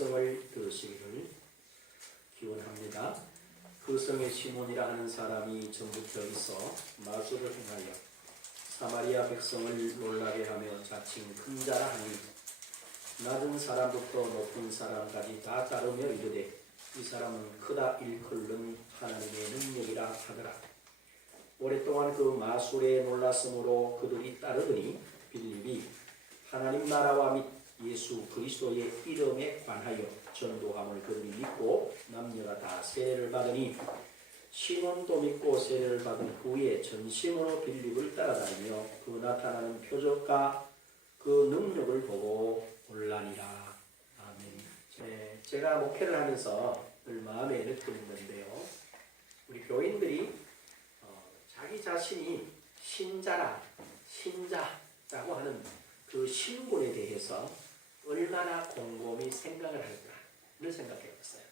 음성을 들으시기를 기원합니다. 그 성에 시몬이라 하는 사람이 전부터 있어 마술을 행하여 사마리아 백성을 놀라게 하며 자칭 큰 자라 하니 낮은 사람부터 높은 사람까지 다 따르며 이르되 이 사람은 크다 일컬는 하나님의 능력이라 하더라. 오랫동안 그 마술에 놀랐으므로 그들이 따르더니 빌립이 하나님 나라와 및 예수 그리스도의 이름에 관하여 전도함을 그들이 믿고 남녀가 다 세례를 받으니 시몬도 믿고 세례를 받은 후에 전심으로 빌립을 따라다니며 그 나타나는 표적과 그 능력을 보고 놀라니라. 아멘. 제가 목회를 하면서 늘 마음에 느끼는 건데요. 우리 교인들이 자기 자신이 신자라고 하는 그 신분에 대해서 얼마나 곰곰이 생각을 할까를 생각해 봤어요.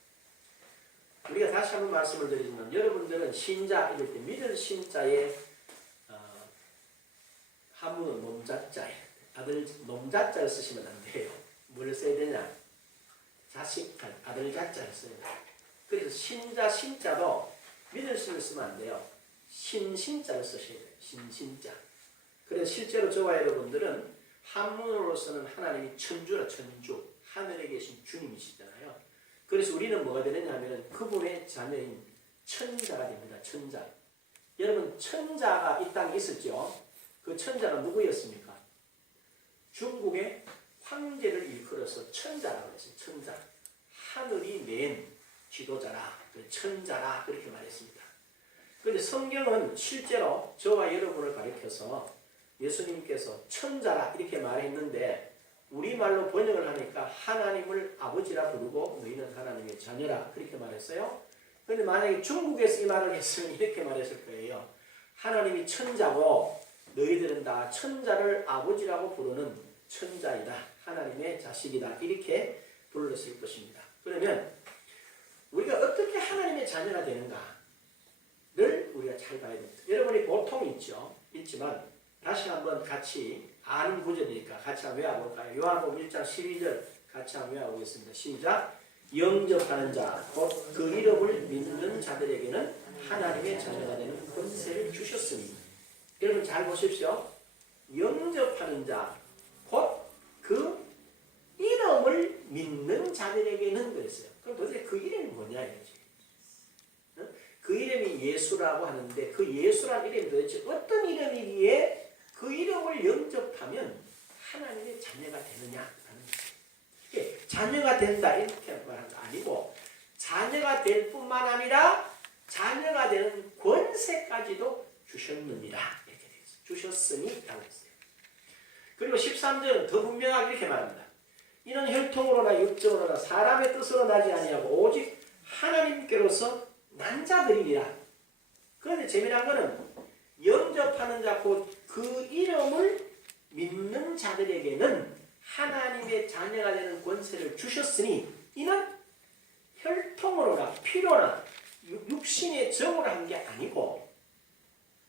우리가 다시 한번 말씀을 드리지만 여러분들은 신자 이럴 때 믿을 신자에 한문은 놈자자에 놈자자를 쓰시면 안 돼요. 뭘 써야 되냐? 자식, 아들 자자를 써야 돼요. 그래서 신자, 신자도 믿을 신을 쓰면 안 돼요. 신자를 쓰셔야 돼요. 신자. 그래서 실제로 저와 여러분들은 한문으로서는 하나님이 천주라, 천주. 하늘에 계신 주님이시잖아요. 그래서 우리는 뭐가 되느냐 하면 그분의 자녀인 천자가 됩니다. 천자. 여러분, 천자가 이 땅에 있었죠? 그 천자가 누구였습니까? 중국의 황제를 일컬어서 천자라고 했어요. 천자. 하늘이 낸 지도자라, 천자라 그렇게 말했습니다. 그런데 성경은 실제로 저와 여러분을 가리켜서 예수님께서 천자라 이렇게 말했는데 우리말로 번역을 하니까 하나님을 아버지라 부르고 너희는 하나님의 자녀라 그렇게 말했어요. 그런데 만약에 중국에서 이 말을 했으면 이렇게 말했을 거예요. 하나님이 천자고 너희들은 다 천자를 아버지라고 부르는 천자이다. 하나님의 자식이다. 이렇게 불렀을 것입니다. 그러면 우리가 어떻게 하나님의 자녀가 되는가를 우리가 잘 봐야 됩니다. 여러분이 보통 있지만 다시 한번 같이 아는 구절이니까 같이 한번 외워볼까요? 요한복음 1장 12절 같이 한번 외워보겠습니다. 시작! 영접하는 자, 곧 그 이름을 믿는 자들에게는 하나님의 자녀가 되는 권세를 주셨으니. 여러분 잘 보십시오. 영접하는 자, 곧 그 이름을 믿는 자들에게는 그랬어요. 그럼 도대체 그 이름이 뭐냐 이거지. 그 이름이 예수라고 하는데 그 예수라는 이름이 도대체 어떤 이름이기에 그 이름을 영접하면 하나님의 자녀가 되느냐? 이게 자녀가 된다 이렇게 말하는 거 아니고 자녀가 될 뿐만 아니라 자녀가 되는 권세까지도 주셨느니라 이렇게 되어 있어요. 주셨으니 라고 했어요. 그리고 13절은 더 분명하게 이렇게 말합니다. 이는 혈통으로나 육정으로나 사람의 뜻으로 나지 아니하고 오직 하나님께로서 난 자들이니라. 그런데 재미난 것은 영접하는 자 곧 그 이름을 믿는 자들에게는 하나님의 자녀가 되는 권세를 주셨으니 이는 혈통으로나 피로나 육신의 정으로 한 게 아니고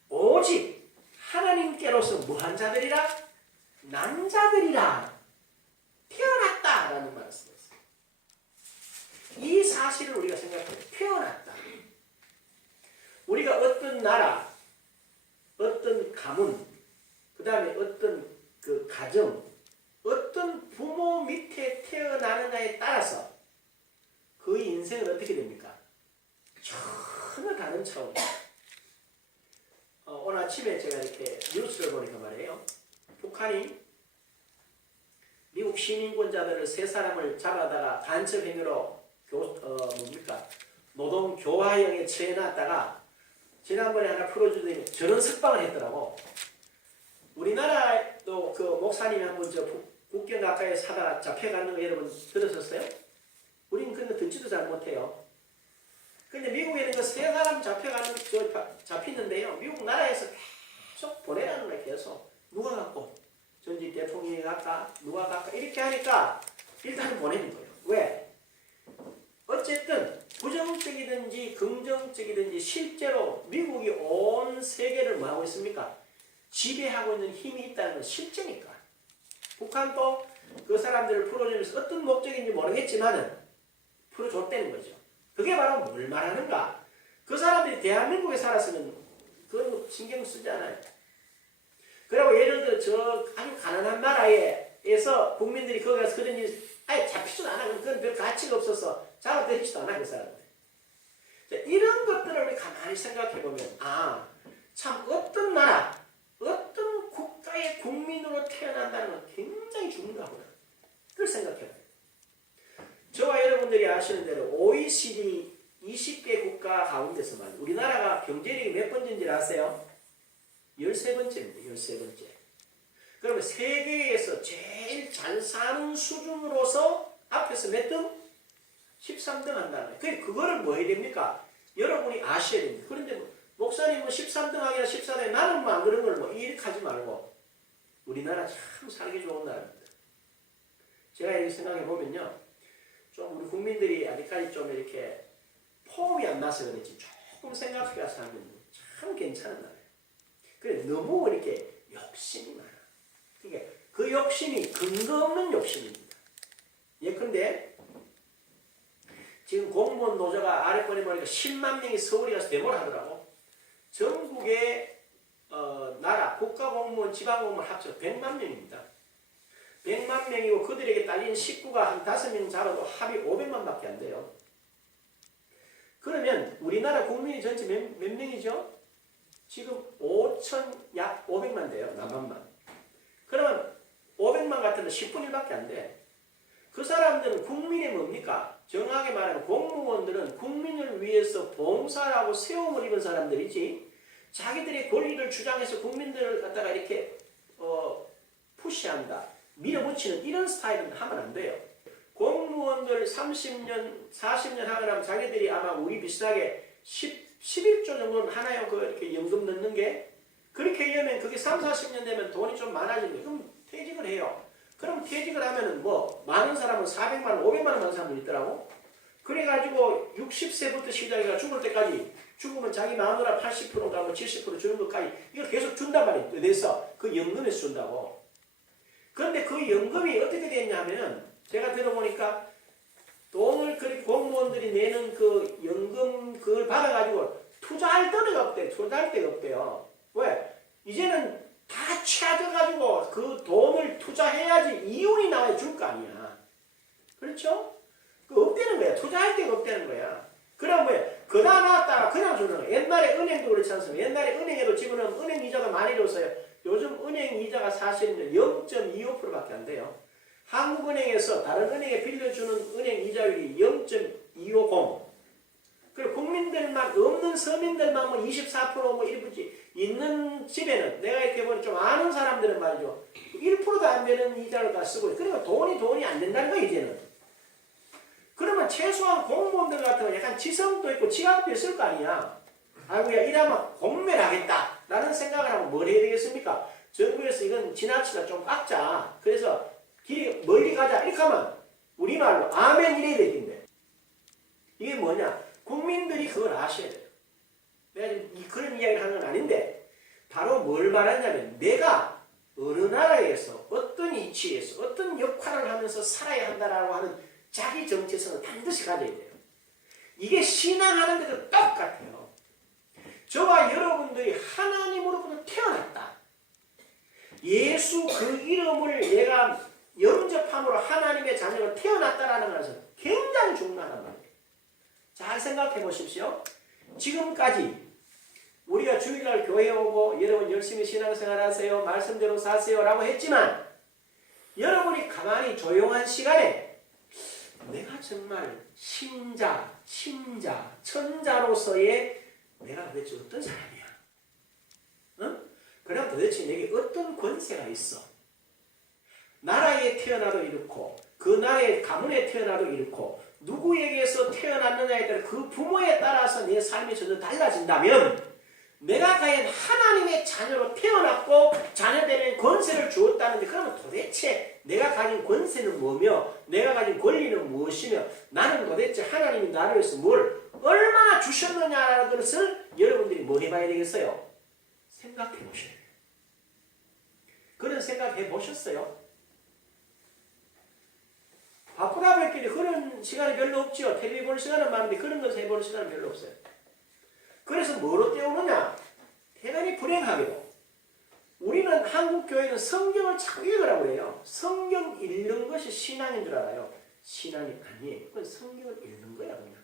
오직 하나님께로서 뭐한 자들이라? 난 자들이라. 태어났다라는 말을 쓰고 있어요. 이 사실을 우리가 생각해요. 태어났다. 우리가 어떤 나라, 어떤 가문, 그 다음에 어떤 그 가정, 어떤 부모 밑에 태어나느냐에 따라서 그 인생은 어떻게 됩니까? 전혀 다른 차원입니다. 오늘 아침에 제가 이렇게 뉴스를 보니까 말이에요. 북한이 미국 시민권자들을 세 사람을 잡아다가 간첩 행위로 노동 교화형에 처해놨다가 지난번에 하나 풀어주더니 저런 석방을 했더라고. 우리나라도 그 목사님이 한번 저 국경 가까이 사다가 잡혀가는 거 여러분 들으셨어요? 우리는 그런 거 듣지도 잘 못해요. 근데 미국에는 그 세 사람 잡히는데요. 미국 나라에서 계속 보내라는 거예요. 계속. 누가 갖고? 전직 대통령이 갈까? 누가 갈까? 이렇게 하니까 일단 보내는 거예요. 왜? 어쨌든 부정적이든지 긍정적이든지 실제로 미국이 온 세계를 뭐하고 있습니까? 지배하고 있는 힘이 있다는 건 실제니까. 북한도 그 사람들을 풀어주면서 어떤 목적인지 모르겠지만은 풀어줬다는 거죠. 그게 바로 뭘 말하는가? 그 사람들이 대한민국에 살았으면 그건 뭐 신경 쓰지 않아요. 그리고 예를 들어 저 아주 가난한 나라에서 국민들이 거기 가서 그런 일 아예 잡히지도 않아. 그건 별 가치가 없어서 작업되지도 않아 그 사람들. 자, 이런 것들을 우리 가만히 생각해 보면 참 어떤 나라, 어떤 국가의 국민으로 태어난다는 건 굉장히 중요하구나. 그걸 생각해 봐요. 저와 여러분들이 아시는 대로 OECD 20개 국가 가운데서 말이에요. 우리나라가 경제력이 몇 번째인지 아세요? 13번째입니다. 13번째. 그러면 세계에서 제일 잘 사는 수준으로서 앞에서 몇 등? 13등 한다는 거예요. 그거를 뭐 해야 됩니까? 여러분이 아셔야 됩니다. 그런데 목사님 13등 하기나 14등 나는 안 그런 걸 이렇게 하지 말고 우리나라 참 살기 좋은 나라입니다. 제가 이렇게 생각해 보면요. 좀 우리 국민들이 아직까지 좀 이렇게 포함이 안 나서 그런지 조금 생각해 가서 하면 참 괜찮은 나라예요. 그래 너무 이렇게 욕심이 많아. 그러니까 그 욕심이 근거 없는 욕심입니다. 예컨대 지금 공무원 노조가 아래권에 보니까 10만 명이 서울에 가서 데모를 하더라고. 전국의 나라 국가공무원 지방공무원 합쳐 100만 명입니다. 100만 명이고 그들에게 딸린 식구가 한 5명 잡아도 합이 500만 밖에 안 돼요. 그러면 우리나라 국민이 전체 몇 명이죠? 지금 약 500만 돼요. 남한만. 그러면 500만 같으면 10분의 1밖에 안 돼. 그 사람들은 국민이 뭡니까? 정확하게 말하면 공무원들은 국민을 위해서 봉사하고 세움을 입은 사람들이지 자기들의 권리를 주장해서 국민들을 갖다가 이렇게 푸시한다. 밀어붙이는 이런 스타일은 하면 안 돼요. 공무원들 30년, 40년 하면 자기들이 아마 우리 비슷하게 11조 정도는 하나요? 이렇게 연금 넣는 게? 그렇게 하면 그게 3, 40년 되면 돈이 좀 많아지는 거예요. 그럼 퇴직을 해요. 그럼 퇴직을 하면은 많은 사람은 400만 원, 500만 원 받는 사람도 있더라고. 그래가지고 60세부터 시작해가 죽을 때까지 죽으면 자기 마누라 80%가 70% 주는 것까지 이걸 계속 준단 말이에요. 그래서 그 연금에서 준다고. 그런데 그 연금이 어떻게 됐냐면 제가 들어보니까 돈을 그렇게 공무원들이 내는 그 연금 그걸 받아가지고 투자할 데가 없대요. 투자할 데가 없대요. 왜? 이제는 다 찾아가지고 그 돈을 투자해야지 이윤이 나와야 줄 거 아니야. 그렇죠? 그 없다는 거야. 투자할 데가 없다는 거야. 그럼 왜? 그다 놨다가 그냥 주는 거야. 옛날에 은행도 그렇지 않습니까? 옛날에 은행에도 집어넣으면 은행 이자가 많이 줬어요. 요즘 은행 이자가 사실은 0.25%밖에 안 돼요. 한국은행에서 다른 은행에 빌려주는 은행 이자율이 0.250. 그리고 국민들만 없는 서민들만 24% 이렇게 있는 집에는 내가 이렇게 보니 좀 아는 사람들은 말이죠. 1%도 안 되는 이자를 다 쓰고 그러니까 돈이 안 된다는 거야 이제는. 그러면 최소한 공무원들 같은 거 약간 지성도 있고 지각도 있을 거 아니야. 아이고 야 이러면 공멸하겠다 라는 생각을 하고 뭘 해야 되겠습니까? 정부에서 이건 지나치다 좀 깎자. 그래서 길이 멀리 가자 이렇게 하면 우리말로 아멘 이래야 되겠는데 이게 뭐냐? 국민들이 그걸 아셔야 돼요. 내가 지금 그런 이야기를 하는 건 아닌데 바로 뭘 말하냐면 내가 어느 나라에서 어떤 위치에서 어떤 역할을 하면서 살아야 한다라고 하는 자기 정체성을 반드시 가져야 돼요. 이게 신앙하는 데도 똑같아요. 저와 여러분들이 하나님으로부터 태어났다. 예수 그 이름을 내가 영접함으로 하나님의 자녀가 태어났다라는 것은 굉장히 중요하단 말이에요. 잘 생각해 보십시오. 지금까지 우리가 주일날 교회 오고 여러분 열심히 신앙생활 하세요. 말씀대로 사세요 라고 했지만 여러분이 가만히 조용한 시간에 내가 정말 신자, 천자로서의 내가 도대체 어떤 사람이야? 응? 그럼 도대체 내게 어떤 권세가 있어? 나라에 태어나도 이렇고 그 나라의 가문에 태어나도 이렇고 누구에게서 태어났느냐에 따라 그 부모에 따라서 내 삶이 전혀 달라진다면 내가 과연 하나님의 자녀로 태어났고 자녀되는 권세를 주었다는데 그러면 도대체 내가 가진 권세는 뭐며 내가 가진 권리는 무엇이며 나는 도대체 하나님이 나를 위해서 뭘 얼마나 주셨느냐는 것을 여러분들이 뭐 해봐야 되겠어요? 생각해 보셔야 돼요. 그런 생각해 보셨어요? 보는 시간이 별로 없죠. 텔레비 보는 시간은 많은데 그런 것을 해보는 시간은 별로 없어요. 그래서 뭐로 때우느냐? 대단히 불행하게도 우리는 한국 교회는 성경을 자꾸 읽으라고 그래요. 성경 읽는 것이 신앙인 줄 알아요. 신앙이 아니에요. 그건 성경을 읽는 거야 그냥.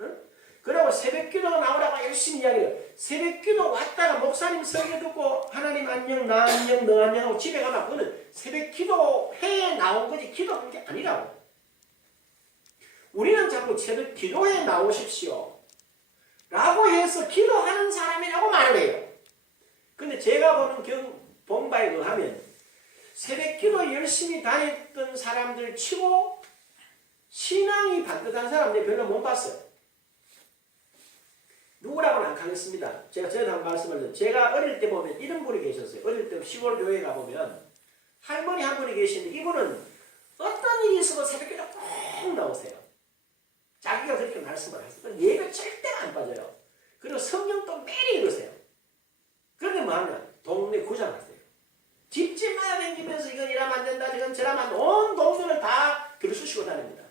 응? 그러고 새벽기도가 나오라고 열심히 이야기해요. 새벽기도 왔다가 목사님 설교 듣고 하나님 안녕, 나 안녕, 너 안녕 하고 집에 가면 그거는 새벽기도 회에 나온 거지 기도한 게 아니라고. 우리는 자꾸 새벽기도에 나오십시오 라고 해서 기도하는 사람이라고 말을 해요. 근데 제가 보는 본바에 의하면 새벽기도 열심히 다녔던 사람들 치고 신앙이 반듯한 사람 내가 별로 못 봤어요. 누구라고는 안 하겠습니다. 제가 한번 말씀을 드려요. 제가 어릴 때 보면 이런 분이 계셨어요. 어릴 때 시골 교회 가보면 할머니 한 분이 계시는데 이분은 어떤 일이 있어도 새벽기도 꼭 나오세요. 자기가 그렇게 말씀을 하세요. 예배 절대 안 빠져요. 그리고 성경도 매일 읽으세요. 그런데 뭐하냐? 동네 구장하세요. 집집마다 다니면서 이건 이러면 안 된다, 이건 저러면 안 된다. 온 동네를 다 들쑤시고 다닙니다.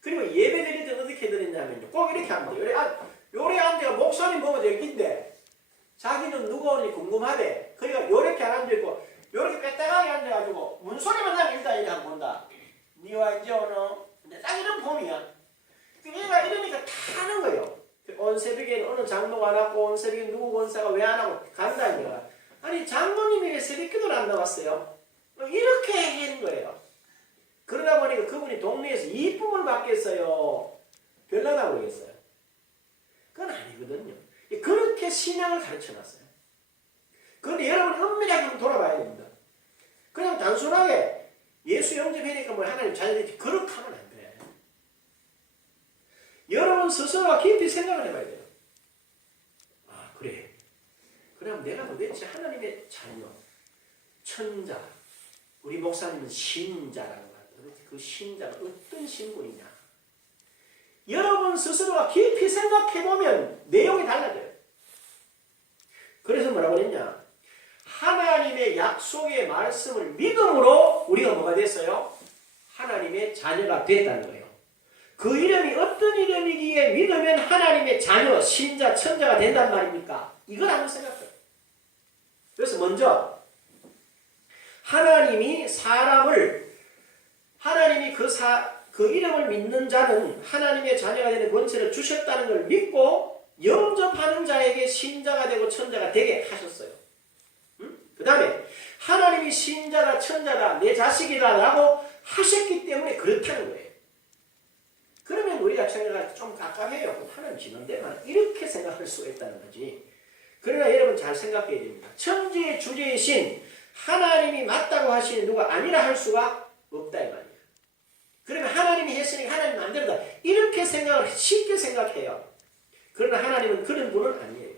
그리고 예배 드릴 때 어떻게 드렸냐면요. 꼭 이렇게 합니다. 요래 안 돼요. 목사님 보면 여기인데 자기는 누가 오니 궁금하대. 그러니까 요렇게 안 앉아있고 요렇게 빼딱하게 앉아가지고 문소리만 나면 일단 이렇게 한번 본다. 니와 이제 오늘 딱 이런 폼이야. 얘가 이러니까 다 하는 거예요. 온 새벽에 어느 장로가 안 왔고 온 새벽에 누구 권사가 왜 안 하고 간다 이거야. 아니 장로님이 왜 새벽 기도를 안 나왔어요? 이렇게 하는 거예요. 그러다 보니까 그분이 동네에서 이쁨을 받겠어요? 별나다고 그러겠어요? 그건 아니거든요. 그렇게 신앙을 가르쳐놨어요. 그런데 여러분이 엄밀하게 한번 돌아봐야 됩니다. 그냥 단순하게 예수 영접하니까 뭐 하나님 자녀들이 그렇게 하면 안 돼. 여러분 스스로가 깊이 생각을 해봐야 돼요. 아 그래. 그럼 내가 도대체 하나님의 자녀, 천자, 우리 목사님은 신자라고 하는데 그 신자가 어떤 신분이냐. 여러분 스스로가 깊이 생각해보면 내용이 달라져요. 그래서 뭐라고 그랬냐. 하나님의 약속의 말씀을 믿음으로 우리가 뭐가 됐어요? 하나님의 자녀가 됐다는 거예요. 그 이름이 어떤 이름이기에 믿으면 하나님의 자녀, 신자, 천자가 된단 말입니까? 이걸 한번 생각해요. 그래서 먼저 하나님이 그 이름을 믿는 자는 하나님의 자녀가 되는 권세를 주셨다는 걸 믿고 영접하는 자에게 신자가 되고 천자가 되게 하셨어요. 그 다음에 하나님이 신자다 천자다 내 자식이다 라고 하셨기 때문에 그렇다는 거예요. 그러면 우리가 생각할 때 좀 깝깝해요. 하나님 지난데만 이렇게 생각할 수가 있다는 거지. 그러나 여러분 잘 생각해야 됩니다. 천지의 주제이신 하나님이 맞다고 하시는 누가 아니라 할 수가 없다 이 말이에요. 그러면 하나님이 했으니까 하나님 마음대로다 이렇게 쉽게 생각해요. 그러나 하나님은 그런 분은 아니에요.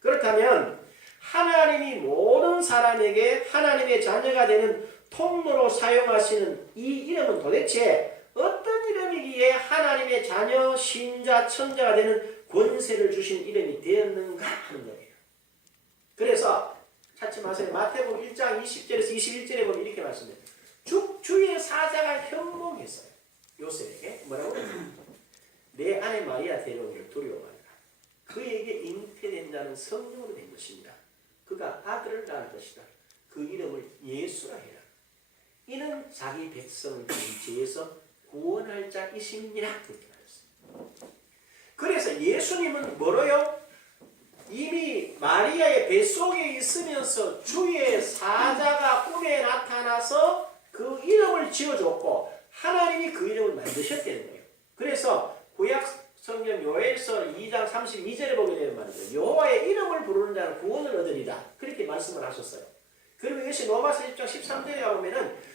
그렇다면 하나님이 모든 사람에게 하나님의 자녀가 되는 통로로 사용하시는 이 이름은 도대체 어떤 이름이기에 하나님의 자녀, 신자, 천자가 되는 권세를 주신 이름이 되었는가 하는 거예요. 그래서 찾지 마세요. 마태복음 1장 20절에서 21절에 보면 이렇게 말씀해요. 주의 사자가 현몽했어요. 요셉에게 뭐라고? 내 아내 마리아 데려오기를 두려워하라. 그에게 잉태된 자는 성령으로 된 것입니다. 그가 아들을 낳을 것이다. 그 이름을 예수라 해라. 이는 자기 백성을 죄에서 구원할 자이심이니라 그렇게 말했습니다. 그래서 예수님은 뭐로요? 이미 마리아의 뱃속에 있으면서 주의 사자가 꿈에 나타나서 그 이름을 지어줬고 하나님이 그 이름을 만드셨다는 거예요. 그래서 구약 성경 요엘서 2장 32절에 보게 되는 말이죠. 여호와의 이름을 부르는 자는 구원을 얻으리라. 그렇게 말씀을 하셨어요. 그리고 이것이 로마서 10장 13절에 가보면은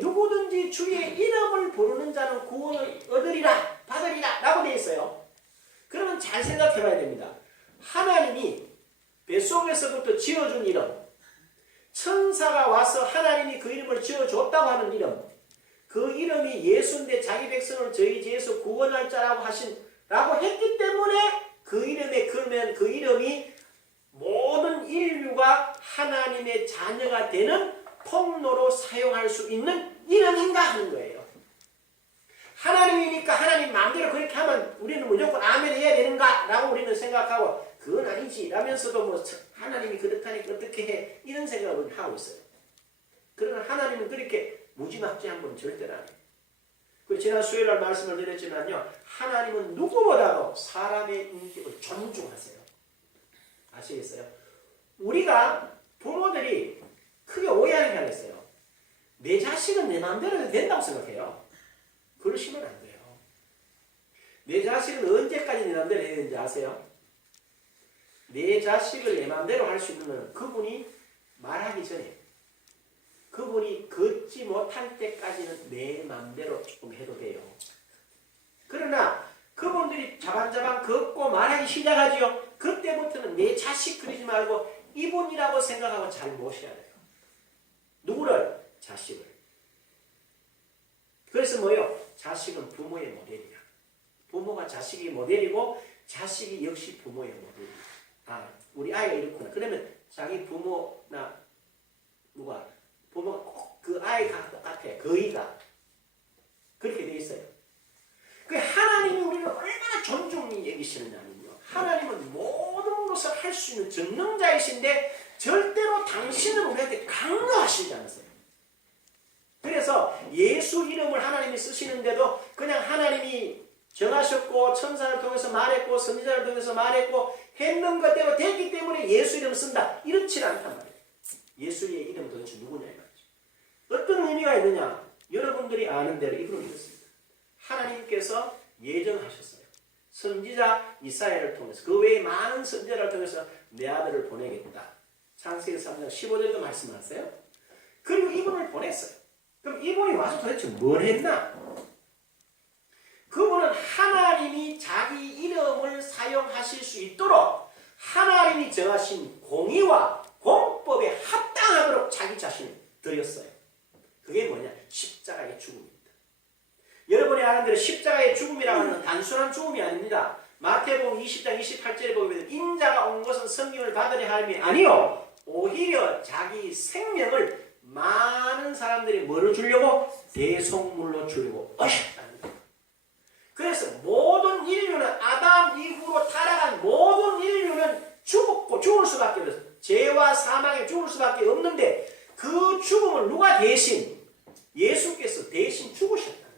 누구든지 주의 이름을 부르는 자는 구원을 얻으리라, 받으리라 라고 되어 있어요. 그러면 잘 생각해 봐야 됩니다. 하나님이 뱃속에서부터 지어준 이름, 천사가 와서 하나님이 그 이름을 지어줬다고 하는 이름, 그 이름이 예수인데 자기 백성을 저희 죄에서 구원할 자라고 라고 했기 때문에 그 이름에 그러면 그 이름이 모든 인류가 하나님의 자녀가 되는 통로로 사용할 수 있는 이름인가 하는 거예요. 하나님이니까 하나님 마음대로 그렇게 하면 우리는 무조건 아멘 해야 되는가? 라고 우리는 생각하고 그건 아니지 라면서도 뭐 하나님이 그렇다니까 어떻게 해? 이런 생각을 하고 있어요. 그러나 하나님은 그렇게 무지막지한 분 절대로 안 해요. 그 지난 수요일날 말씀을 드렸지만요. 하나님은 누구보다도 사람의 인격을 존중하세요. 아시겠어요? 우리가 부모들이 크게 오해하는 게 하나 있어요. 내 자식은 내 마음대로 해도 된다고 생각해요. 그러시면 안 돼요. 내 자식은 언제까지 내 마음대로 해야 되는지 아세요? 내 자식을 내 마음대로 할 수 있는 건 그분이 말하기 전에 그분이 걷지 못할 때까지는 내 마음대로 조금 해도 돼요. 그러나 그분들이 자반자반 걷고 말하기 시작하지요. 그때부터는 내 자식 그러지 말고 이분이라고 생각하고 잘 모셔야 돼요. 누구를? 자식을. 그래서 뭐요? 자식은 부모의 모델이야. 부모가 자식이 모델이고 자식이 역시 부모의 모델이야. 아, 우리 아이가 이렇구나. 그러면 자기 부모나 누가 부모가 꼭 그 아이가 똑같아. 거의가. 그렇게 돼 있어요. 그 하나님이 우리를 얼마나 존중히 여기시느냐면요. 하나님은 모든 것을 할 수 있는 전능자이신데 절대로 당신은 우리한테 강요하시지 않으세요. 그래서 예수 이름을 하나님이 쓰시는데도 그냥 하나님이 정하셨고 천사를 통해서 말했고 선지자를 통해서 말했고 했는 것대로 됐기 때문에 예수 이름을 쓴다. 이렇지 않단 말이에요. 예수의 이름은 도대체 누구냐 이 말이죠. 어떤 의미가 있느냐. 여러분들이 아는 대로 이건 이렇습니다. 하나님께서 예정하셨어요. 선지자 이사야를 통해서 그 외에 많은 선지자를 통해서 내 아들을 보내겠다. 창세기 3장 15절도 말씀하세요. 그리고 이분을 보냈어요. 그럼 이분이 와서 도대체 뭘 했나? 그분은 하나님이 자기 이름을 사용하실 수 있도록 하나님이 정하신 공의와 공법에 합당하도록 자기 자신을 드렸어요. 그게 뭐냐? 십자가의 죽음입니다. 여러분이 아는 대로 십자가의 죽음이라고 하는 단순한 죽음이 아닙니다. 마태복음 20장 28절에 보면 인자가 온 것은 성경을 받으려 함이 아니요 오히려 자기 생명을 많은 사람들이 뭐를 주려고? 대속물로 주려고 오셨다는 거예요. 그래서 모든 인류는 아담 이후로 타락한 모든 인류는 죽었고 죽을 수밖에 없어요. 죄와 사망에 죽을 수밖에 없는데 그 죽음을 누가 대신? 예수께서 대신 죽으셨다는 거예요.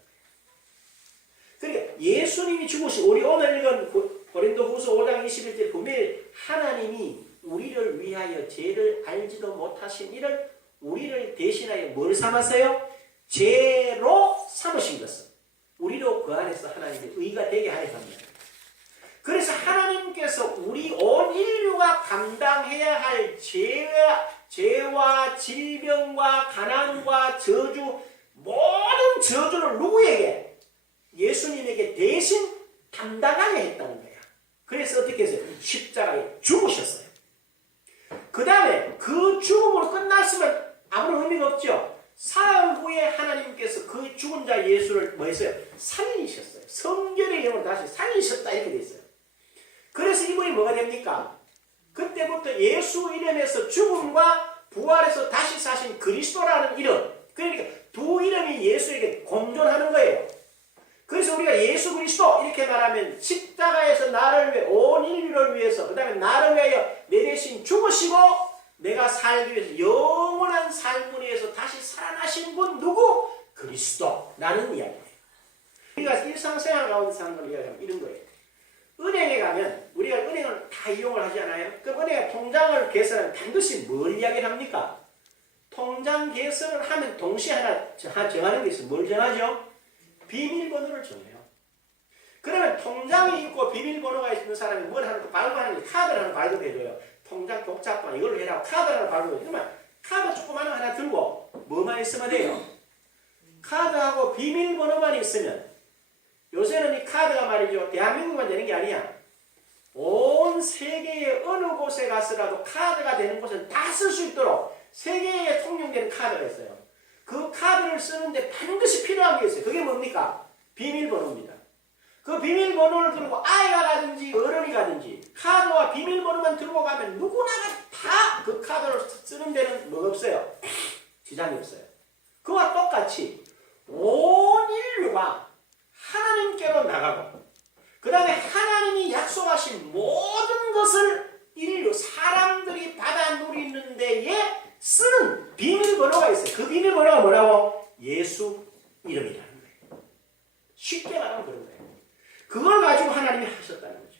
그러니까 예수님이 죽으신 우리 오늘 읽은 고린도후서 5장 21절 보면 하나님이 우리를 위하여 죄를 알지도 못하신 이를 우리를 대신하여 뭘 삼았어요? 죄로 삼으신 것은 우리로 그 안에서 하나님의 의가 되게 하려 합니다. 그래서 하나님께서 우리 온 인류가 감당해야 할 죄와 질병과 가난과 저주 모든 저주를 누구에게? 예수님에게 대신 감당하게 했다는 거야. 그래서 어떻게 했어요? 십자가에 죽으셨어요. 그 다음에 그 죽음으로 끝났으면 아무런 의미가 없죠. 사흘 후에 하나님께서 그 죽은 자 예수를 뭐 했어요? 살리셨어요. 성결의 영으로 다시 살리셨다 이렇게 돼 있어요. 그래서 이분이 뭐가 됩니까? 그때부터 예수 이름에서 죽음과 부활해서 다시 사신 그리스도라는 이름. 그러니까 두 이름이 예수에게 공존하는 거예요. 그래서 우리가 예수 그리스도 이렇게 말하면 십자가에서 나를 위해 온 인류를 위해서 그 다음에 나를 위하여 내 대신 죽으시고 내가 살기 위해서 영원한 삶을 위해서 다시 살아나신 분 누구? 그리스도라는 이야기예요. 우리가 일상생활 가운데 사는 걸 이야기하면 이런 거예요. 은행에 가면 우리가 은행을 다 이용을 하지 않아요? 그럼 은행에 통장을 개설하면 반드시 뭘 이야기를 합니까? 통장 개설을 하면 동시에 하나 정하는 게 있어요. 뭘 정하죠? 비밀번호를 정해요. 그러면 통장이 있고 비밀번호가 있는 사람이 뭘 하는 거 발급하는 게 카드를 하나 발급해줘요. 통장 독자권 이걸로 해라. 카드를 하나 발급해줘요. 그러면 카드 조그만 거 하나 들고 뭐만 있으면 돼요? 카드하고 비밀번호만 있으면 요새는 이 카드가 말이죠. 대한민국만 되는 게 아니야. 온 세계의 어느 곳에 가서라도 카드가 되는 곳은 다 쓸 수 있도록 세계에 통용되는 카드가 있어요. 그 카드를 쓰는데 반드시 필요한 게 있어요. 그게 뭡니까? 비밀번호입니다. 그 비밀번호를 들고 아이가 가든지 어른이 가든지 카드와 비밀번호만 들고 가면 누구나가 다 그 카드를 쓰는 데는 뭐가 없어요? 지장이 없어요. 그와 똑같이 온 인류가 하나님 하나님이 하셨다는 거죠.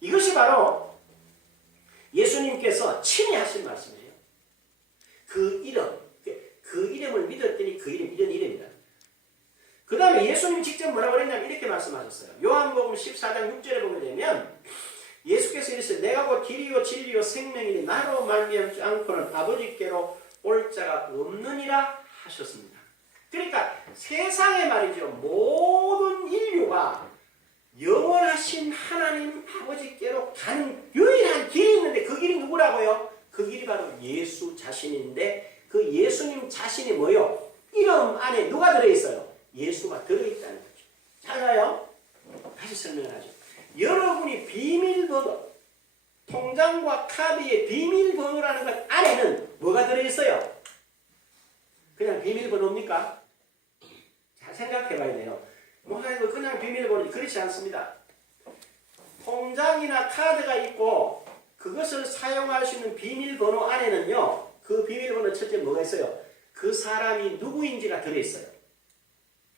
이것이 바로 예수님께서 친히 하신 말씀이에요. 그 이름을 믿었더니 그 이름, 이런 이름이다. 그 다음에 예수님이 직접 뭐라고 그랬냐면 이렇게 말씀하셨어요. 요한복음 14장 6절에 보게 되면 예수께서 이르시되 내가 곧 길이요 진리요 생명이니 나로 말미암지 않고는 아버지께로 올 자가 없느니라 하셨습니다. 그러니까 세상에 말이죠. 모든 인류가 영원하신 하나님 아버지께로 가는 유일한 길이 있는데 그 길이 누구라고요? 그 길이 바로 예수 자신인데 그 예수님 자신이 뭐요? 이름 안에 누가 들어있어요? 예수가 들어있다는 거죠. 잘 봐요. 다시 설명을 하죠. 여러분이 비밀번호, 통장과 카드의 비밀번호라는 것 안에는 뭐가 들어있어요? 그냥 비밀번호입니까? 잘 생각해 봐야 돼요. 뭐 그냥 비밀번호 그렇지 않습니다. 통장이나 카드가 있고 그것을 사용할 수 있는 비밀번호 안에는요. 그 비밀번호 첫째 뭐가 있어요? 그 사람이 누구인지가 들어있어요.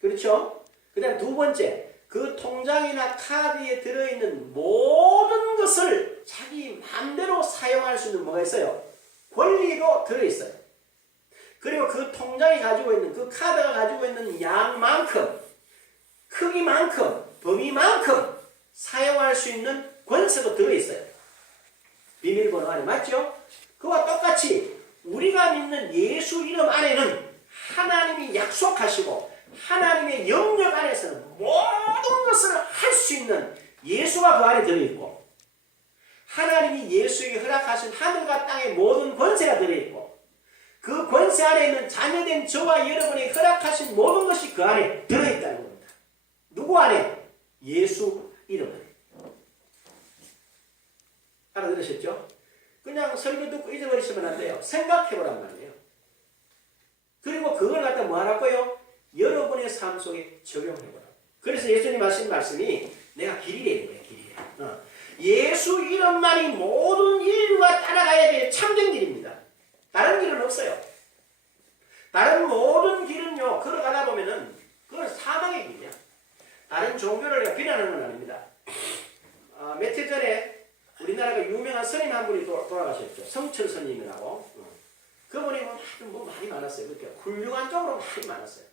그렇죠? 그 다음 두 번째, 그 통장이나 카드에 들어있는 모든 것을 자기 마음대로 사용할 수 있는 뭐가 있어요? 권리도 들어있어요. 그리고 그 통장이 가지고 있는, 그 카드가 가지고 있는 양만큼, 크기만큼, 범위만큼 사용할 수 있는 권세도 들어있어요. 비밀번호 안에 맞죠? 그와 똑같이 우리가 믿는 예수 이름 안에는 하나님이 약속하시고 하나님의 영역 안에서는 모든 것을 할 수 있는 예수가 그 안에 들어있고 하나님이 예수에게 허락하신 하늘과 땅의 모든 권세가 들어있고 그 권세 안에 있는 자녀된 저와 여러분이 허락하신 모든 것이 그 안에 들어있다는 겁니다. 누구 안에? 예수 이름 안에. 알아들으셨죠? 그냥 설교 듣고 잊어버리시면 안 돼요. 생각해보란 말이에요. 그리고 그걸 갖다 뭐 하라고요? 여러분의 삶 속에 적용해보라. 그래서 예수님 하신 말씀이 내가 길이라는 거예요. 길이래. 예수 이름만이 모든 인류가 따라가야 될 참된 길입니다. 다른 길은 없어요. 다른 모든 길은요. 걸어가다 보면은 그건 사망의 길이야. 다른 종교를 비난하는 건 아닙니다. 며칠 전에 우리나라가 유명한 스님 한 분이 돌아가셨죠. 성철 스님이라고. 그분이 뭐 말이 많았어요. 그렇게 훌륭한 쪽으로 말이 많았어요.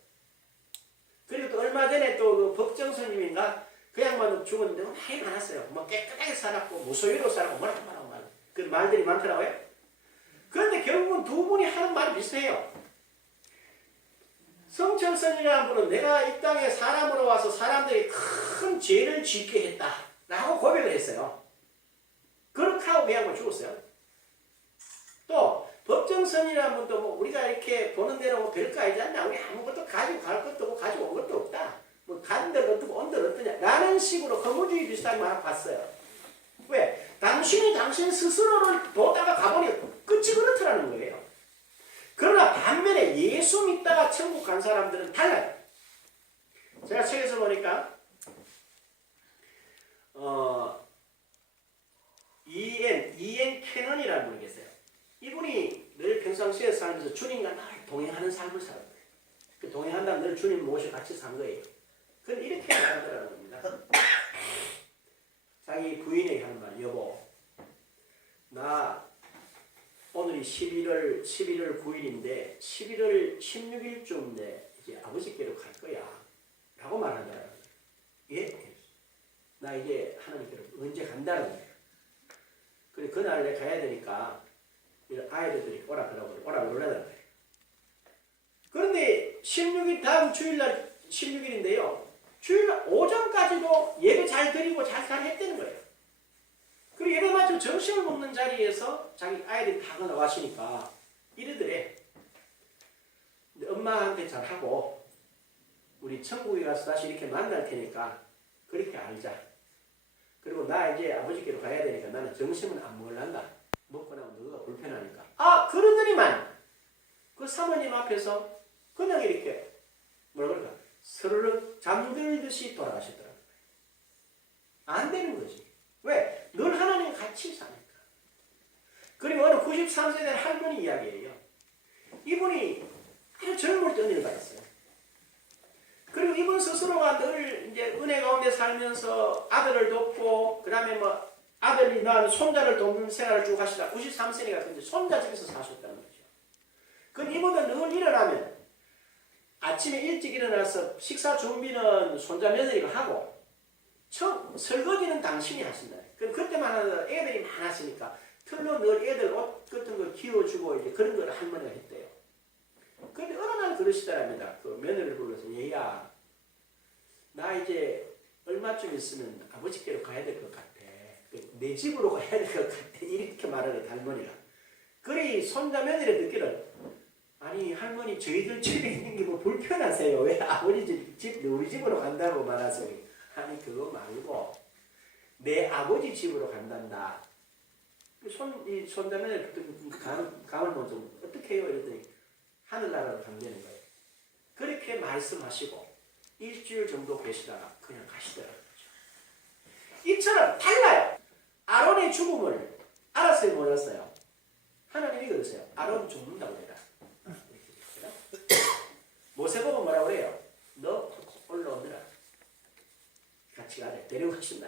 그리고 또 얼마 전에 또 그 법정 스님인가 그 양반도 죽었는데 말이 많았어요. 뭐 깨끗하게 살았고 무소유로 살았고 뭐라고 그 말들이 많더라고요. 그런데 결국은 두 분이 하는 말이 비슷해요. 성철 스님이라는 분은 내가 이 땅에 사람으로 와서 사람들이 큰 죄를 짓게 했다라고 고백을 했어요. 그렇게 하고 그 양반 죽었어요. 또 법정선이라는 분도 뭐 우리가 이렇게 보는 대로 뭐 별거 아니지 않냐. 우리 아무것도 가지고 갈 것도 없고 가지고 온 것도 없다. 뭐 가는 데가 어떻고 온 데가 어떠냐. 라는 식으로 허무주의 비슷하게 말 봤어요. 왜? 당신이 당신 스스로를 보다가 가보니 끝이 그렇더라는 거예요. 그러나 반면에 예수 믿다가 천국 간 사람들은 달라요. 제가 책에서 보니까 이엔 캐넌이라는 분이 계세요. 이분이 늘 평상시에 살면서 주님과 늘 동행하는 삶을 살아요. 그 동행한다면 늘 주님 모시고 같이 산 거예요. 그건 이렇게 말하더라는 겁니다. 자기 부인에게 하는 말, 여보, 나 오늘이 11월 9일인데 11월 16일쯤인데 이제 아버지께로 갈 거야. 라고 말하더라고요. 예? 나 이제 하나님께로 언제 간다는 거예요. 그래, 그날 내가 가야 되니까 아이들이 오라 그러고 오라 놀라는 거예요. 그런데 16일 다음 주일날 16일인데요. 주일날 오전까지도 예배 잘 드리고 잘 했다는 거예요. 그리고 예배 마치고 점심을 먹는 자리에서 자기 아이들이 다 나와시니까 이러더래. 엄마한테 잘하고 우리 천국에 가서 다시 이렇게 만날 테니까 그렇게 알자. 그리고 나 이제 아버지께로 가야 되니까 나는 점심은 안 먹을란다. 먹고 나면 너가 불편하니까. 그러더니만 그 사모님 앞에서 그냥 이렇게 뭐라 그럴까 서르륵 잠들듯이 돌아가시더라고요. 안 되는 거지. 왜? 늘 하나님 같이 사니까. 그리고 어느 93세 된 할머니 이야기예요. 이분이 아주 젊을 때 은혜를 받았어요. 그리고 이분 스스로가 늘 이제 은혜 가운데 살면서 아들을 돕고, 그 다음에 뭐 아들이 낳은 손자를 돕는 생활을 쭉 하시다 93세니까 근데 손자 집에서 사셨다는 거죠. 그럼 이분은 늘 일어나면 아침에 일찍 일어나서 식사 준비는 손자 며느리가 하고, 설거지는 당신이 하신다. 그럼 그때만 하면 애들이 많았으니까 틀로 늘 애들 옷 같은 걸 기워주고 이제 그런 걸 할머니가 했대요. 그런데 어느 날 그러시더랍니다. 그 며느리를 불러서, 얘야, 나 이제 얼마쯤 있으면 아버지께로 가야 될 것 같아. 내 집으로 가야 될 것 같아. 이렇게 말하는 할머니가. 그래 손자 며느리 듣기를, 아니 할머니 저희들 집에 있는 게 뭐 불편하세요? 왜 아버지 집 우리 집으로 간다고 말하세요? 아니 그거 말고 내 아버지 집으로 간단다. 이 손자 며느리 감을 먼저 어떻게 해요? 이랬더니 하늘나라로 간다는 거예요. 그렇게 말씀하시고 일주일 정도 계시다가 그냥 가시더라고요. 이처럼 달라요. 아론의 죽음을 알았어요, 몰랐어요? 하나님이 그러세요. 아론 죽는다고 해라. 모세 보고 뭐라고 그래요? 너 올라오느라 같이 가래. 데려가신다.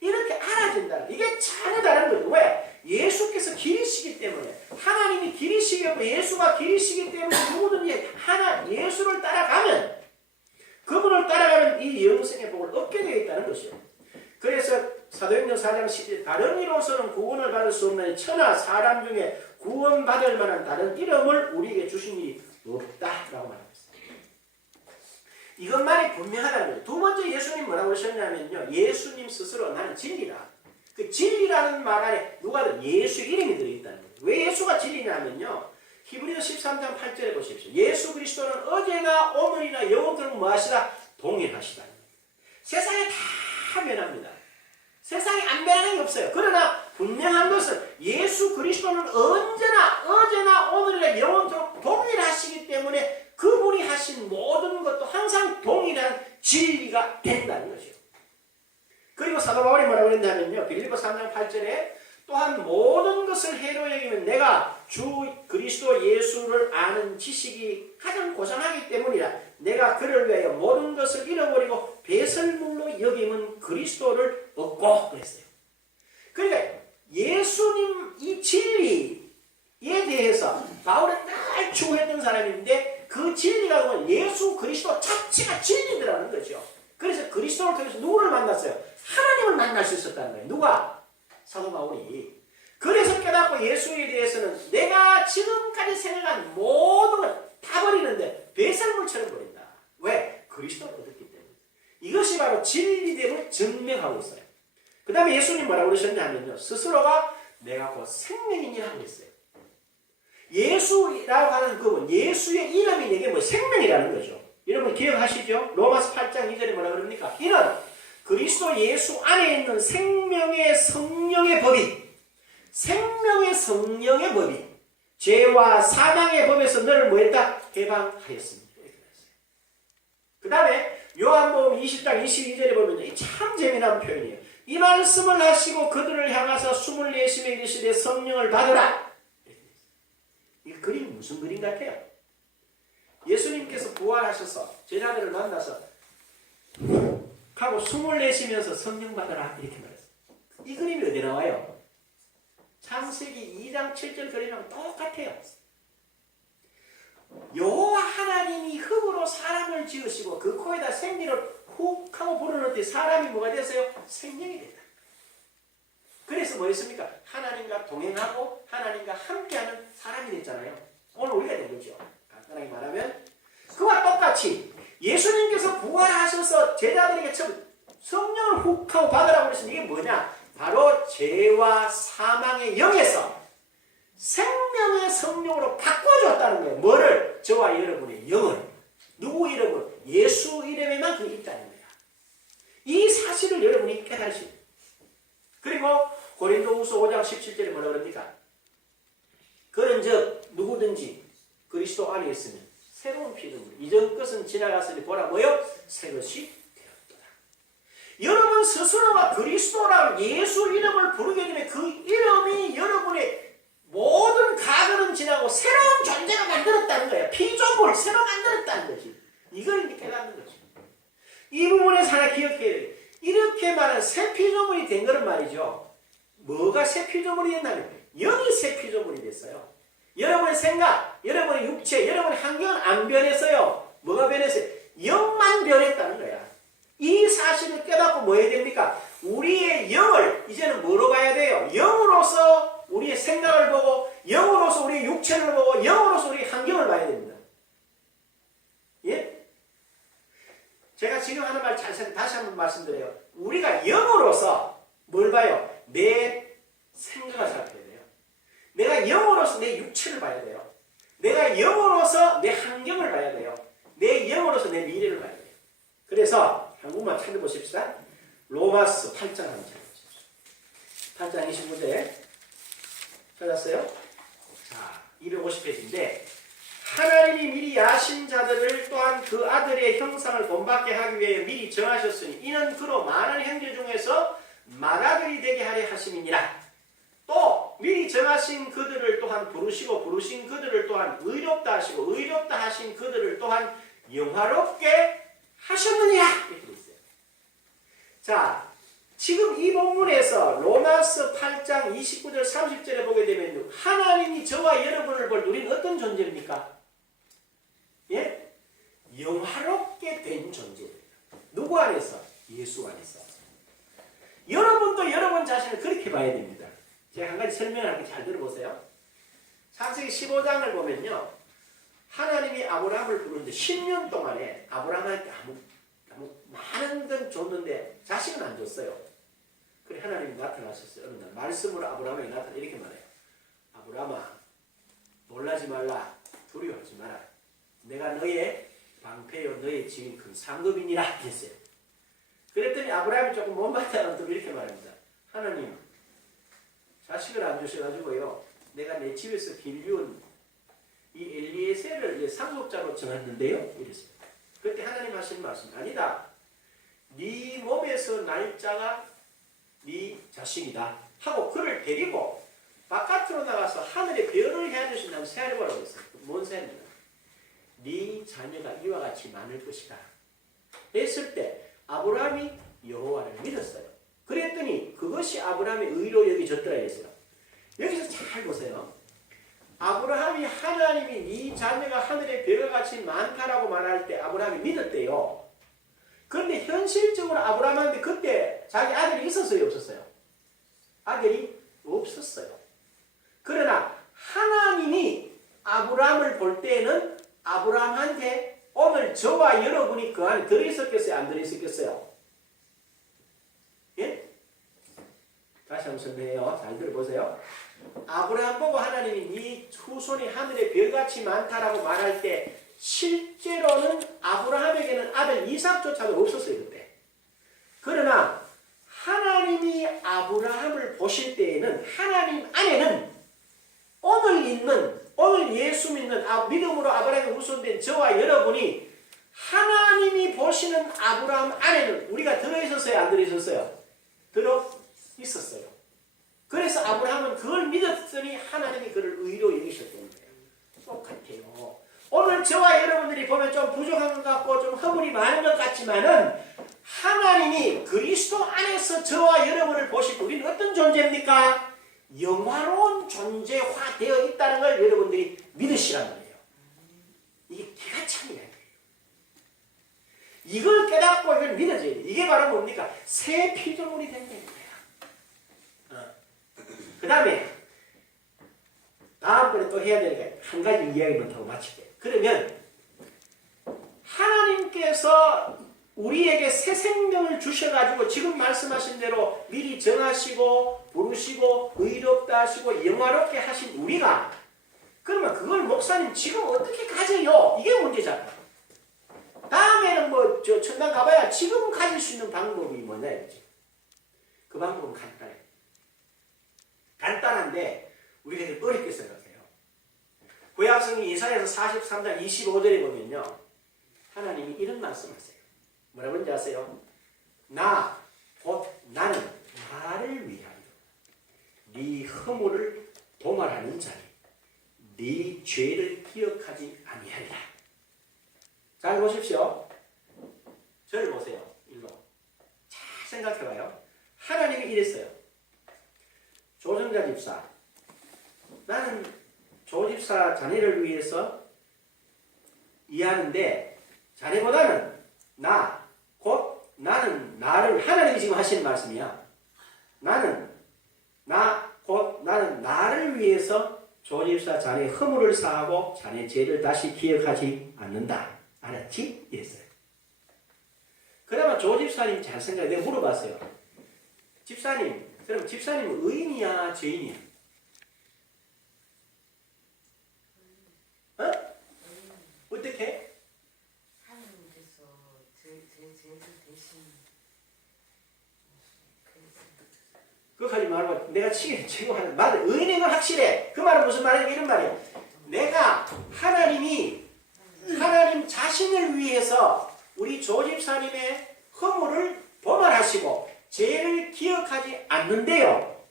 이렇게 알아진다는, 이게 전혀 다른 거죠. 왜? 예수께서 길이시기 때문에, 하나님이 길이시고 예수가 길이시기 때문에 누구든지 예수를 따라가면, 그분을 따라가면 이 영생의 복을 얻게 되어 있다는 것이요. 그래서 사도행전 4장 10절, 다른 이로서는 구원을 받을 수 없는 천하 사람 중에 구원받을 만한 다른 이름을 우리에게 주신 일이 없다라고 말합니다. 이것만이 분명하다는 거예요. 두 번째 예수님 뭐라고 하셨냐면요, 예수님 스스로 나는 진리다. 그 진리라는 말 안에 누가 예수 이름이 들어있다는 거예요. 왜 예수가 진리냐면요, 히브리서 13장 8절에 보십시오. 예수 그리스도는 어제나 오늘이나 영원토록 무엇이다? 동일하시다. 세상에 다 변합니다. 세상에 안 변하는 게 없어요. 그러나 분명한 것은 예수 그리스도는 언제나 어제나 오늘이나 영원토록 동일하시기 때문에 그분이 하신 모든 것도 항상 동일한 진리가 된다는 것이요. 그리고 사도 바울이 뭐라고 했냐면요, 빌립보 3장 8절에 또한 모든 것을 해로 여기면 내가 주 그리스도 예수를 아는 지식이 가장 고상하기 때문이라. 내가 그를 위하여 모든 것을 잃어버리고 배설물로 여기면 그리스도를 얻고 그랬어요. 그러니까 예수님 이 진리에 대해서 바울은 늘 추구했던 사람인데, 그 진리가 예수 그리스도 자체가 진리더라는 거죠. 그래서 그리스도를 통해서 누구를 만났어요? 하나님을 만날 수 있었다는 거예요. 누가? 사도 바울이. 그래서 깨닫고 예수에 대해서는 내가 지금까지 생각한 모든 걸 다 버리는데 배설물처럼 버린다. 왜? 그리스도를 얻었기 때문에. 이것이 바로 진리됨을 증명하고 있어요. 그 다음에 예수님 뭐라고 그러셨냐면요, 스스로가 내가 곧 생명이니라고 했어요. 예수라고 하는 그분, 예수의 이름이 내게 뭐 생명이라는 거죠. 여러분 기억하시죠? 로마서 8장 2절에 뭐라 그럽니까? 이는 그리스도 예수 안에 있는 생명의 성령의 법이, 생명의 성령의 법이 죄와 사망의 법에서 너를 뭐했다? 해방하였습니다. 그 다음에 요한복음 20장 22절에 보면 참 재미난 표현이에요. 이 말씀을 하시고 그들을 향하사 숨을 내쉬며 이르시되 성령을 받으라. 이 그림 무슨 그림 같아요? 예수님께서 부활하셔서 제자들을 만나서 하고 숨을 내쉬면서 성령 받으라 이렇게 말했어요. 이 그림이 어디 나와요? 창세기 2장 7절 그림이랑 똑같아요. 여호와 하나님이 흙으로 사람을 지으시고 그 코에다 생기를 훅 하고 불어넣을 사람이 뭐가 됐어요? 생명이 됐다. 그래서 뭐였습니까? 하나님과 동행하고 하나님과 함께하는 사람이 됐잖아요. 오늘 우리가 된 거죠. 간단하게 말하면 그와 똑같이 예수님께서 부활하셔서 제자들에게 처음 성령을 훅 하고 받으라고 그랬으니 이게 뭐냐? 바로 죄와 사망의 영에서 생명의 성령으로 바꿔줬다는 거예요. 뭐를? 저와 여러분의 영을. 누구 이름을? 예수 이름에만 그 있다는 거예요. 이 사실을 여러분이 깨달으시고, 그리고 고린도후서 5장 17절에 뭐라 그럽니까? 그런즉 누구든지 그리스도 안에 있으면 새로운 피조물, 이전 것은 지나갔으니 보라 뭐요? 새 것이 여러분 스스로가 그리스도라는 예수 이름을 부르게 되면 그 이름이 여러분의 모든 과거는 지나고 새로운 존재가 만들었다는 거예요. 피조물 새로 만들었다는 거지. 이걸 이제 깨닫는 거죠. 이 부분에서 하나 기억해야 돼요. 이렇게 말한 새 피조물이 된 거는 말이죠. 뭐가 새 피조물이 됐냐면 영이 새 피조물이 됐어요. 여러분의 생각, 여러분의 육체, 여러분의 환경은 안 변했어요. 뭐가 변했어요? 영만 변했다는 거야. 이 사실을 깨닫고 뭐 해야 됩니까? 우리의 영을 이제는 뭐로 봐야 돼요? 영으로서 우리의 생각을 보고, 영으로서 우리의 육체를 보고, 영으로서 우리의 환경을 봐야 됩니다. 예? 제가 지금 하는 말 잘 다시 한번 말씀드려요. 우리가 영으로서 뭘 봐요? 내 생각을 살펴야 돼요. 내가 영으로서 내 육체를 봐야 돼요. 내가 영으로서 내 환경을 봐야 돼요. 내 영으로서 내 미래를 봐야 돼요. 그래서 한국말 찾아보십시다. 로마서 8장 한번 찾아보십시오. 8장 29절 찾았어요? 자, 250페이지인데 하나님이 미리 야신 자들을 또한 그 아들의 형상을 본받게 하기 위해 미리 정하셨으니 이는 그로 많은 형제 중에서 맏아들이 되게 하려 하심이니라. 또 미리 정하신 그들을 또한 부르시고 부르신 그들을 또한 의롭다 하시고 의롭다 하신 그들을 또한 영화롭게 하셨느니라. 이렇게 있어요. 자, 지금 이 본문에서 로마서 8장 29절 30절에 보게 되면 하나님이 저와 여러분을 볼 우리는 어떤 존재입니까? 예? 영화롭게 된 존재입니다. 누구 안에서? 예수 안에서. 여러분도 여러분 자신을 그렇게 봐야 됩니다. 제가 한 가지 설명을 잘 들어보세요. 창세기 15장을 보면요. 하나님이 아브라함을 부르는데 10년 동안에 아브라함한테 아무 많은 건 줬는데 자식은 안 줬어요. 그래 하나님이 나타나셨어요. 어느 날 말씀으로 아브라함에게 나타나 이렇게 말해요. 아브라함아 놀라지 말라. 두려워하지 마라. 내가 너의 방패요 너의 지위 큰 상급이니라 했어요. 그랬더니 아브라함이 조금 못마땅하면 이렇게 말합니다. 하나님 자식을 안 주셔가지고요. 내가 내 집에서 길리운 이 엘리에셀을 상속자로 정했는데요. 이랬어요. 그때 하나님 하신 말씀 아니다. 네 몸에서 날 자가 네 자식이다. 하고 그를 데리고 바깥으로 나가서 하늘의 별을 헤아려준다면 세아려보라고 했어요. 뭔 세아려냐. 네 자녀가 이와 같이 많을 것이다. 했을 때 아브라함이 여호와를 믿었어요. 그랬더니 그것이 아브라함의 의로 여겨졌더라 했어요. 여기서 잘 보세요. 아브라함이 하나님이 네 자녀가 하늘의 별과 같이 많다라고 말할 때 아브라함이 믿었대요. 그런데 현실적으로 아브라함한테 그때 자기 아들이 있었어요? 없었어요? 아들이 없었어요. 그러나 하나님이 아브라함을 볼 때에는 아브라함한테 오늘 저와 여러분이 그 안에 들어있었겠어요? 안 들어있었겠어요? 예? 다시 한번 설명해요. 잘 들어보세요. 아브라함 보고 하나님이 네 후손이 하늘의 별같이 많다라고 말할 때 실제로는 아브라함에게는 아들 이삭조차도 없었어요. 그때. 그러나 하나님이 아브라함을 보실 때에는 하나님 안에는 오늘 예수 믿는 믿음으로 아브라함의 후손된 저와 여러분이 하나님이 보시는 아브라함 안에는 우리가 들어있었어요? 안 들어있었어요? 들어있었어요. 그래서 아브라함은 그걸 믿었더니 하나님이 그를 의로 여기셨던 거예요. 똑같아요. 오늘 저와 여러분들이 보면 좀 부족한 것 같고 좀 허물이 많은 것 같지만은 하나님이 그리스도 안에서 저와 여러분을 보실 때 우리는 어떤 존재입니까? 영화로운 존재화 되어 있다는 걸 여러분들이 믿으시라는 거예요. 이게 기가 찬 이야기예요. 이걸 깨닫고 이걸 믿어줘야 돼요. 이게 바로 뭡니까? 새 피조물이 된다는 거예요. 그 다음에 다음번에 또 해야 되니까 한 가지 이야기만 더 마칠게요. 그러면 하나님께서 우리에게 새 생명을 주셔가지고 지금 말씀하신 대로 미리 정하시고 부르시고 의롭다 하시고 영화롭게 하신 우리가 그러면 그걸 목사님 지금 어떻게 가져요? 이게 문제잖아요. 다음에는 뭐 저 천당 가봐야 지금 가질 수 있는 방법이 뭐냐 이거지. 그 방법은 간단해요. 간단한데 우리가 되게 어렵게 생각해요. 구약성경 이사야서 43장 25절에 보면요. 하나님이 이런 말씀하세요. 뭐라고 하는지 아세요? 곧 나는 나를 위하여 네 허물을 도말하는 자니 네 죄를 기억하지 아니하리라. 잘 보십시오. 저를 보세요. 일로. 잘 생각해봐요. 하나님이 이랬어요. 조정자 집사. 나는 조 집사 자네를 위해서 이해하는데 자네보다는 곧 나는 나를 하나님이 지금 하시는 말씀이야. 나는 나를 위해서 조 집사 자네 허물을 사하고 자네 죄를 다시 기억하지 않는다. 알았지? 이랬어요. 그러면 조 집사님 잘 생각해. 내가 물어봤어요. 집사님, 그럼 집사님은 의인이야, 죄인이야? 어? 어떻게? 하나님께서 제 죄를 대신 그거 하지 말고 내가 지금 하는 말 의인인 건 확실해. 그 말은 무슨 말이야? 이런 말이야. 내가 하나님 자신을 위해서 우리 조 집사님의 허물을 범하시고 죄를 기억하지 않는데요.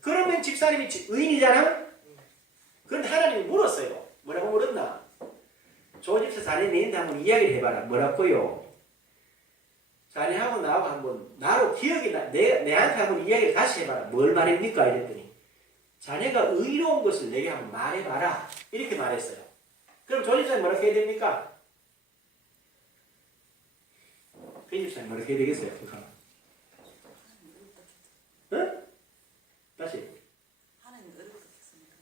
그러면 집사님이 의인이잖아? 그런데 하나님이 물었어요. 뭐라고 물었나? 조 집사 자네 내한테 한번 이야기를 해봐라. 뭐라고요? 자네하고 나하고 한번 나로 기억이 나 내한테 한번 이야기를 다시 해봐라. 뭘 말입니까? 이랬더니 자네가 의로운 것을 내게 한번 말해봐라. 이렇게 말했어요. 그럼 조 집사님 뭐라고 해야 됩니까? 배 집사님 뭐라고 해야 되겠어요? 응? 다시. 하나님 어렵겠습니까?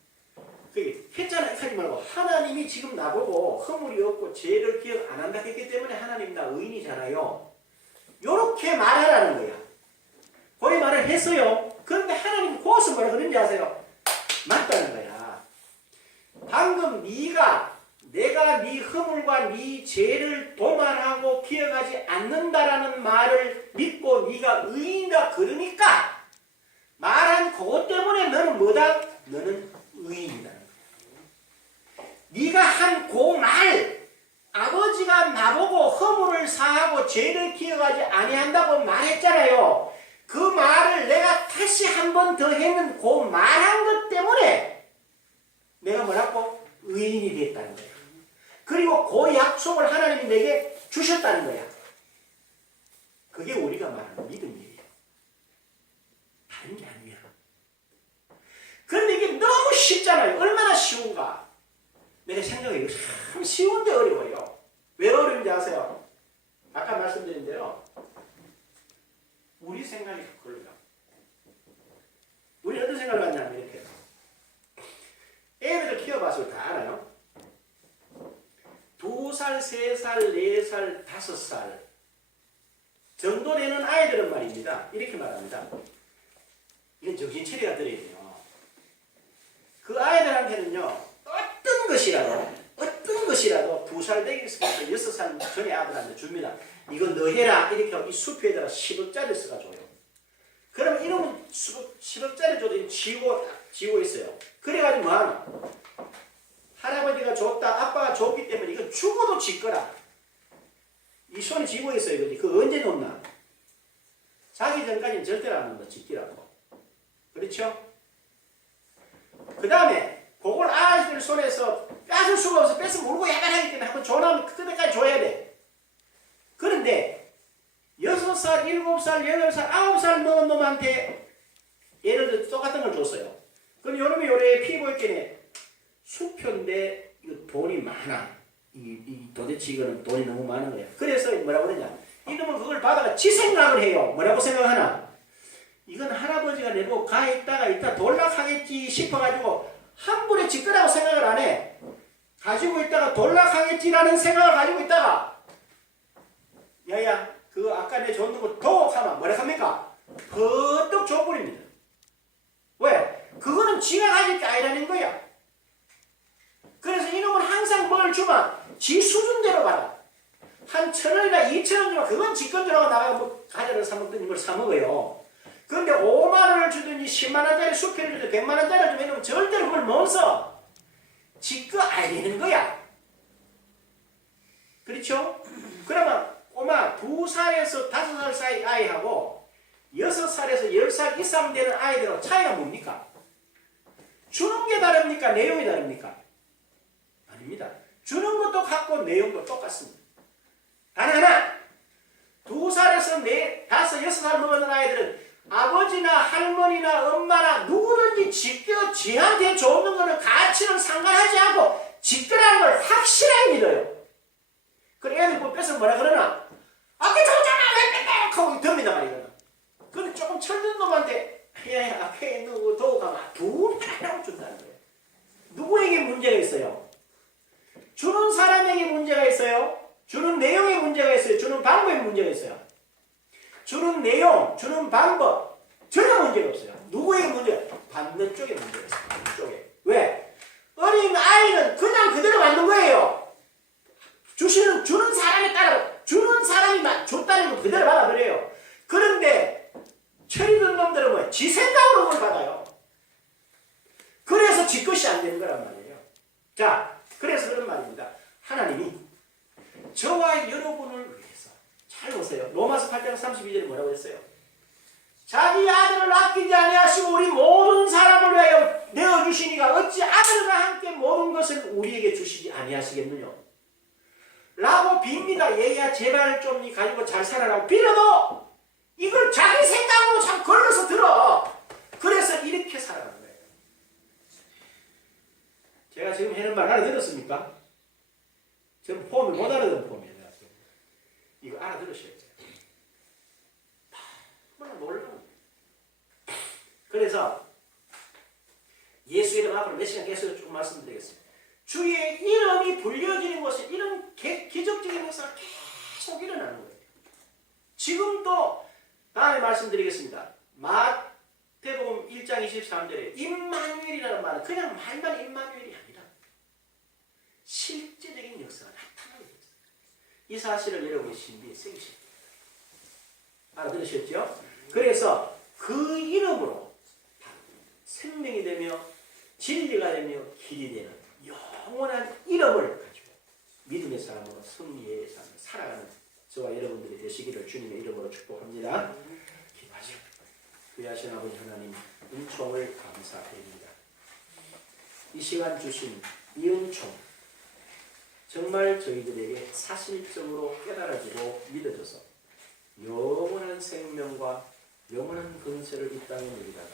그게 했잖아. 하지 말고 하나님이 지금 나보고 허물이 없고 죄를 기억 안 한다 했기 때문에 하나님 나 의인이잖아요. 요렇게 말하라는 거야. 그런 말을 했어요. 그런데 하나님 거기서 뭐라 그런지 아세요? 맞다는 거야. 방금 내가 네 허물과 네 죄를 도말하고 기억하지 않는다라는 말을 믿고 네가 의인이다 그러니까 말한 그것 때문에 너는 뭐다? 너는 의인이다. 네가 한 그 말, 아버지가 나보고 허물을 사하고 죄를 기억하지 아니한다고 말했잖아요. 그 말을 내가 다시 한 번 더 했는 그 말한 것 때문에 내가 뭐라고? 의인이 됐다는 거야. 그리고 그 약속을 하나님이 내게 주셨다는 거야. 그게 우리가 말하는 믿음이에요. 다른 게 아니야. 그런데 이게 너무 쉽잖아요. 얼마나 쉬운가. 내가 생각해. 이거 참 쉬운데 어려워요. 왜 어려운지 아세요? 아까 말씀드린 대로 우리 생각이 그걸로요. 우리 어떤 생각을 갖냐면 이렇게. 애를 키워봐서 다 알아요. 2살, 3살, 4살, 5살 정도 되는 아이들은 말입니다. 이렇게 말합니다. 이건 정신체리가 들어야 돼요. 그 아이들한테는요. 어떤 것이라도 2살 되기서부터 6살 전에 아들한테 줍니다. 이거 너 해라. 이렇게 하고 이 숲에다가 10억짜리 써가줘요. 그러면 이놈은 10억짜리 줘도 지고 있어요. 그래가지고 뭐하노? 할아버지가 줬다, 아빠가 줬기 때문에 이거 죽어도 질 거라. 이 손에 쥐고 있어요. 그지? 그거 언제 놓나? 자기 전까지는 절대로 안 놓는다. 짓기라고. 그렇죠? 그 다음에 그걸 아이들 손에서 뺏을 수가 없어. 뺏으면 울고 야간하기 때문에 한번 줘나면 그때까지 줘야 돼. 그런데 6살, 7살, 8살, 9살 먹은 놈한테 예를 들어 똑같은 걸 줬어요. 그럼 요놈이 요래 피부 있겠네. 수표인데 이거 돈이 많아. 도대체 이거는 돈이 너무 많은 거야. 그래서 뭐라고 그러냐. 이놈은 그걸 받아가 지 생각을 해요. 뭐라고 생각하나? 이건 할아버지가 내보고 가 있다가 이따 돌락하겠지 싶어가지고 한 번에 지 거라고 생각을 안 해. 가지고 있다가 돌락하겠지라는 생각을 가지고 있다가 야야 그거 아까 내 줬는 거 더 하면 뭐라 합니까? 퍼뜩 줘버립니다. 왜? 그거는 지가 가질 게 아니라는 거야. 그래서 이놈은 항상 뭘 주면 지 수준대로 받아. 한 1,000원이나 2,000원 주면 그건 지 건 줄 알고 나가서 뭐 과자를 사 먹든지 뭘 사 먹어요. 그런데 5만 원을 주든지 10만 원짜리 수표를 주든지 100만 원짜리 주면 이놈은 절대로 그걸 못 써. 지 거 아니는 거야. 그렇죠? 그러면 꼬마 2살에서 5살 사이 아이하고 6살에서 10살 이상 되는 아이들하고 차이가 뭡니까? 주는 게 다릅니까? 내용이 다릅니까? 아닙니다. 주는 것도 같고 내용도 똑같습니다. 단 하나, 2살에서 4, 5, 6살 먹는 아이들은 아버지나 할머니나 엄마나 누구든지 지켜 지한테 줬는 거는 가치는 상관하지 않고 지켜라는 걸 확실하게 믿어요. 그래 애들 뭐 뺏어 뭐라 그러나 아까 줬잖아 왜 뺏어 하고 덤빈단 말이거든. 근데 조금 철든 놈한테 야 앞에 누구 도구 가면 돈 하나라고 준다는 거예요. 누구에게 문제가 있어요? 주는 사람에게 문제가 있어요? 주는 내용에 문제가 있어요? 주는 방법에 문제가 있어요? 주는 내용, 주는 방법 전혀 문제가 없어요. 누구에게 문제가? 받는 쪽에 문제가 있어요. 받는 쪽에. 왜? 어린 아이는 그냥 그대로 받는 거예요. 주는 사람에 따라 주는 사람이 줬다는 거 그대로 받아들여요. 그런데 철이 든 놈들은 뭐예요? 지 생각으로 그걸 받아요. 그래서 지 것이 안 되는 거란 말이에요. 자, 그래서 그런 말입니다. 하나님이 저와 여러분을 위해서 잘 보세요. 로마서 8장 32절에 뭐라고 했어요? 자기 아들을 아끼지 아니하시고 우리 모든 사람을 위하여 내어주시니가 어찌 아들과 함께 모든 것을 우리에게 주시지 아니하시겠느냐 라고 빕니다. 얘야 제발 좀 니 가지고 잘 살아라고 빌어도 이걸 자기 생각으로 참 걸러서 들어. 그래서 이렇게 살아가는 거예요. 제가 지금 하는 말 알아들었습니까? 저는 폼을 못 알아듣는 폼이에요. 이거 알아들으셔야 돼요. 정말 놀라운 거예요. 그래서 예수 이름 앞으로 몇 시간 계속 쭉 말씀드리겠습니다. 주의 이름이 불려지는 것은 이런 기적적인 역사가 계속 일어나는 거예요. 지금도 다음에 말씀드리겠습니다. 마태복음 1장 23절에 임마누엘이라는 말은 그냥 말만 임마누엘이 아니라 실제적인 역사가 나타나는 거예요. 이 사실을 여러분의 신비에 새기십니다. 알아들으셨죠? 그래서 그 이름으로 생명이 되며 진리가 되며 길이 되는 영원한 이름을 가지고 믿음의 사람으로 승리의 삶을 살아가는 저와 여러분들이 되시기를 주님의 이름으로 축복합니다. 기도하시오. 귀하신 아버지 하나님 은총을 감사드립니다. 이 시간 주신 이 은총 정말 저희들에게 사실적으로 깨달아지고 믿어져서 영원한 생명과 영원한 건설을 이 땅에 누리다가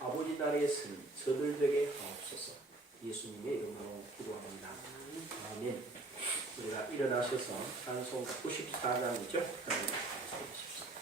아버지 나라의 선 저들에게 하옵소서. 예수님의 이름으로 기도합니다. 아멘. 우리가 일어나셔서 찬송 94장이죠. 하나님 감사합니다.